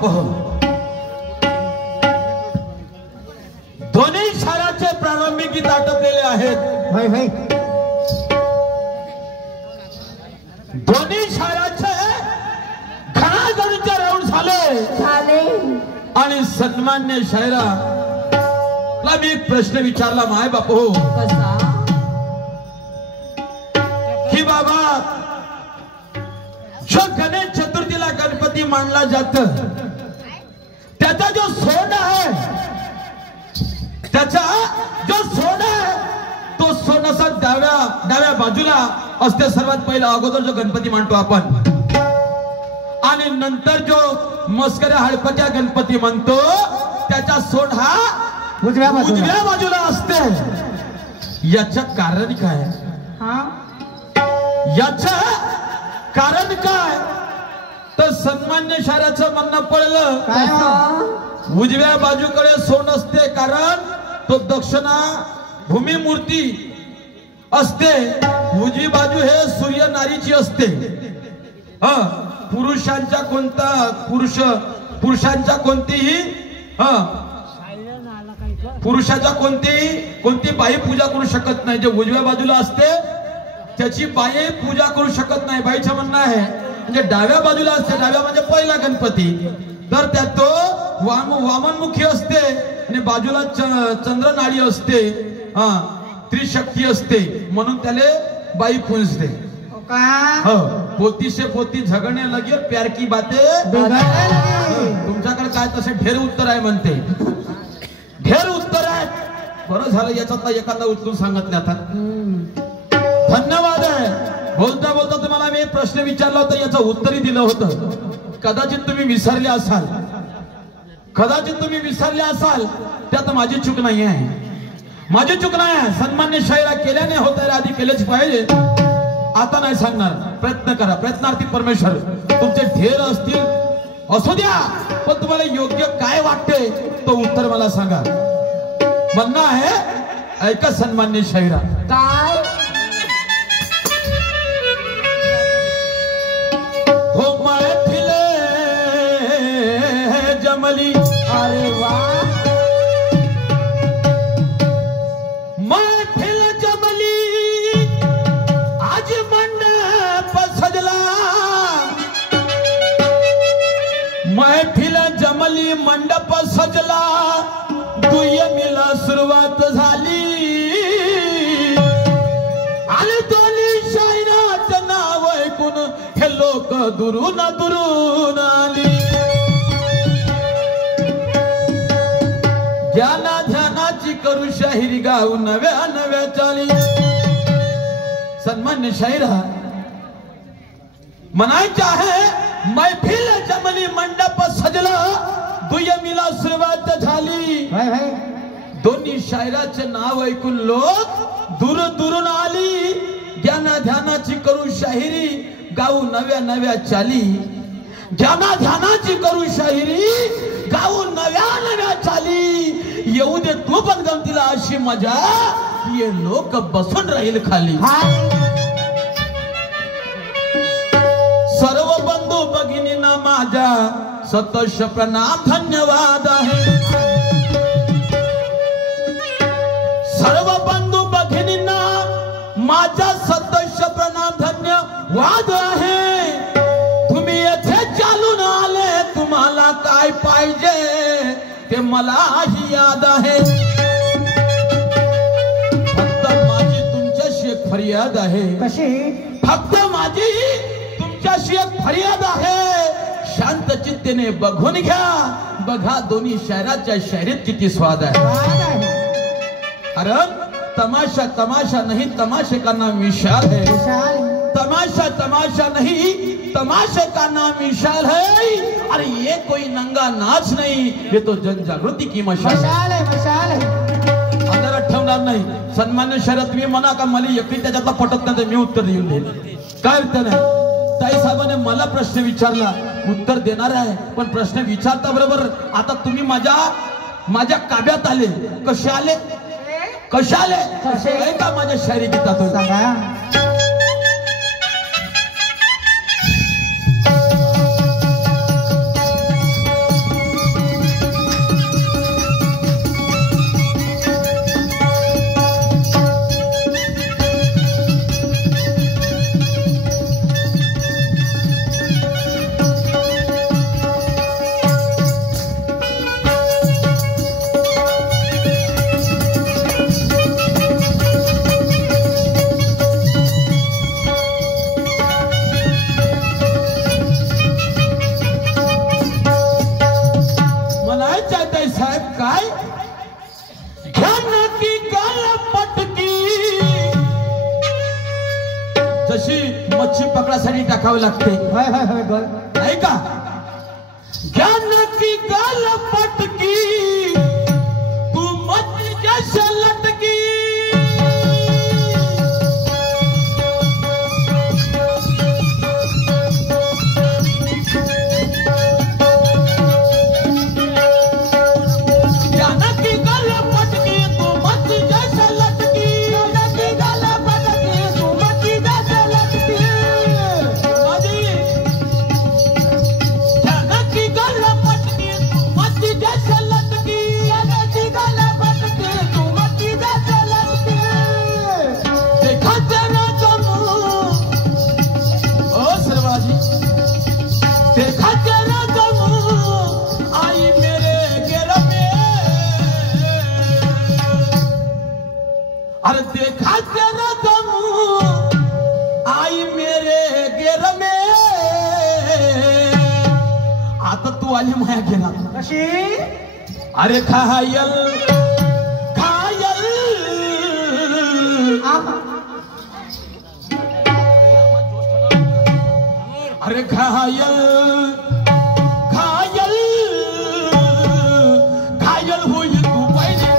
बापू दोन्ही शाळाचे प्रारंभिक गीत आटपलेले आहेत. दोन्ही शाळाचे घणाघणीचे राऊंड झाले आणि सन्मान्य शायराला मी एक प्रश्न विचारला माय बापू की बाबा जो गणेश चतुर्थीला गणपती मानला जात त्याचा जो सोंड आहे त्याचा जो सोंड आहे तो सोंड असा डाव्या बाजूला असते. सर्वात पहिला अगोदर जो गणपती मानतो आपण आणि नंतर जो मस्कऱ्या हळपट्या गणपती म्हणतो त्याचा सोंड हा उजव्या बाजूला असते. याचं कारण काय? याचं कारण काय तर सन्मान्य शाळेचं म्हणणं पडलं उजव्या बाजूकडे सोंड असते कारण तो दक्षिणा भूमी मूर्ती असते. उजवी बाजू हे सूर्य नारीची असते. पुरुषांच्या पुरुषांच्या कोणती बाई पूजा करू शकत नाही. जे उजव्या बाजूला असते त्याची बाई पूजा करू शकत नाही. बाईचं म्हणणं आहे म्हणजे डाव्या बाजूला असते. डाव्या म्हणजे पहिला गणपती तर त्यात तो वामनमुखी असते आणि बाजूला चंद्र नाडी असते. त्रिशक्ती असते म्हणून त्याला बाई पूजते. पोती से पोती झगडणे लगे प्यार की बाते. तुमच्याकडे काय तसे ढेर उत्तर आहे म्हणते. ढेर उत्तर आहे. बरं झालं याच्यातला एखादा उचलून सांगितलं आता. धन्यवाद आहे. बोलता बोलता तुम्हाला मी प्रश्न विचारला होता याचं उत्तरही दिलं होतं. कदाचित तुम्ही विसरले असाल त्यात माझी चूक नाही आहे. माझी चूक नाही. सन्मान्य शायरा केल्याने होत आहे आधी केलेच पाहिजे. आता नाही सांगणार. प्रयत्न करा. प्रयत्नार्थी परमेश्वर. तुमचे ढेर असतील असू द्या पण तुम्हाला योग्य काय वाटते तो उत्तर मला सांगा. म्हणणं आहे ऐका सन्मान्य शायरा. काय हो महफिल जमली. अरे वा महफिल जमली आज मंडप सजला. महफिल जमली मंडप सजला दुय्यमीला सुरुवात झाली. आणि दोन्ही शायराचं नाव ऐकून हे लोक दुरून आली. ज्ञाना ध्यानाची करू शाहिरी गाऊ नव्या चाली. सन्मान्य शायरा म्हणायचे आहे मैफिल जमली मंडप सजला दुय्यमीला सुरुवात झाली. दोन्ही शायराचे नाव ऐकून लोक दुरून आली. ज्ञाना ध्यानाची करू शाहिरी गाऊ नव्या चाली. ज्ञाना ध्यानाची करू शाहिरी गाऊ नव्या चाली. येऊ दे तू पण गमतीला अशी मजा ये लोक बसून राहील खाली. सर्व बंधू भगिनींना माझ्या सतोष प्रणाम धन्यवाद आहे. सर्व बंधू भगिनींना माझ्या सतोष प्रणाम धन्यवाद आहे. तुम्ही येथे चालून आले तुम्हाला काय पाहिजे ते मलाही याद आहे. फक्त माझी तुमच्याशी एक फरियाद आहे. कशी? फक्त माझी तुमच्याशी एक फरियाद आहे. शांत चित्तेने बघून घ्या. बघा दोन्ही शायराच्या शायरीत किती स्वाद आहे. कारण तमाशा नहीं तमाशे का नाम विशाल है. तमाशा नहीं तमाशे का नाम विशाल है. अरे ये कोई नंगा नाच नहीं ये तो जन जागृती की मशाल है. अंधारात ठेवणार नाही. सन्मान्य शरद तुम्ही म्हणा का मला एकही त्याच्यातला पटत नाही मी उत्तर देऊन देईल. काय अर्थ नाही. ताई साहेबांनी मला प्रश्न विचारला उत्तर देणार आहे पण प्रश्न विचारता बरोबर आता तुम्ही माझ्या काब्यात आले. कसे आले का माझ्या शायरी गीतातून सांगा. लोकांसाठी टाकावे लागते नाही का ज्ञान की गाल पटकी तू मत जैसे लटकी अरे देखा तेरा दम आई मेरे गेर में आता तू आली माया गेला कशी अरे खायल खायल अरे खायल खायल खायल हुई तू पहले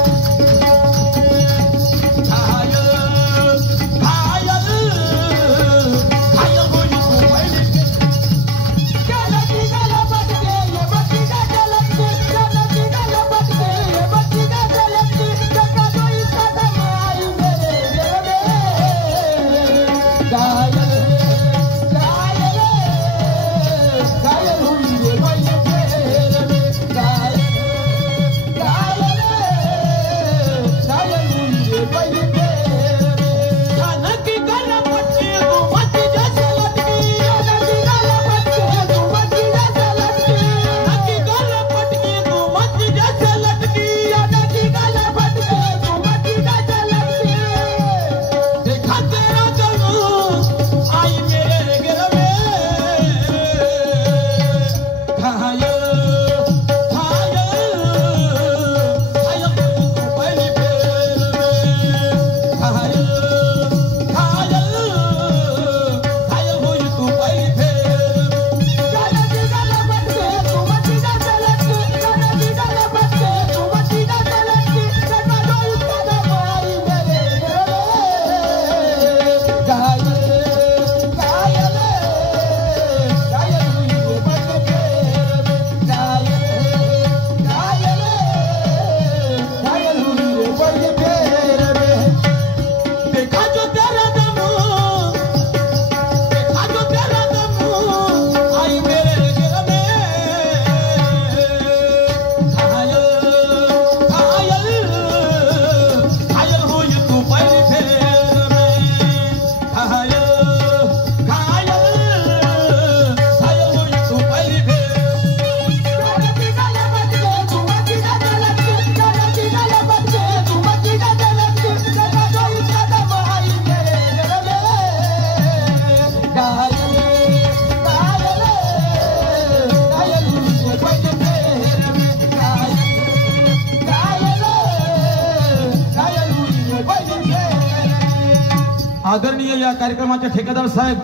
आदरणीय या कार्यक्रमाचे ठेकेदार साहेब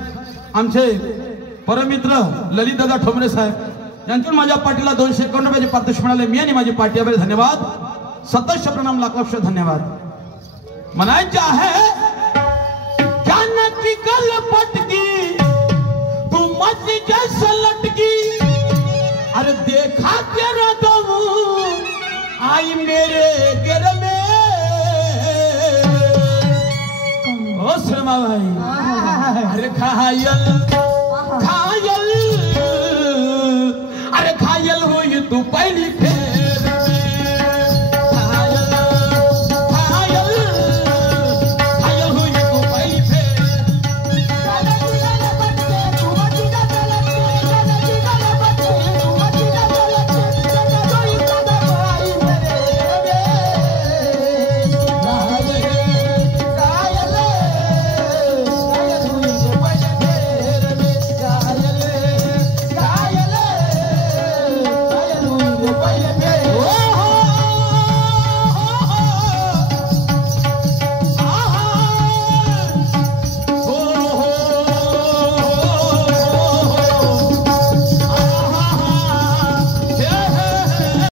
आमचे परमित्र ललित दादा ठोंबरे साहेब यांच्याकडून माझ्या पार्टीला 251 रुपयाचे पारितोषिक मिळाले मी आणि माझी पार्टी यावेळी धन्यवाद सतत प्रणाम लाख धन्यवाद म्हणायचे आहे ज्ञान की गल पटकी तू मत जैसे लटकी अरे देखा तेरा दम आई मेरे गिर में ओ शर्मा भाई अरे खायल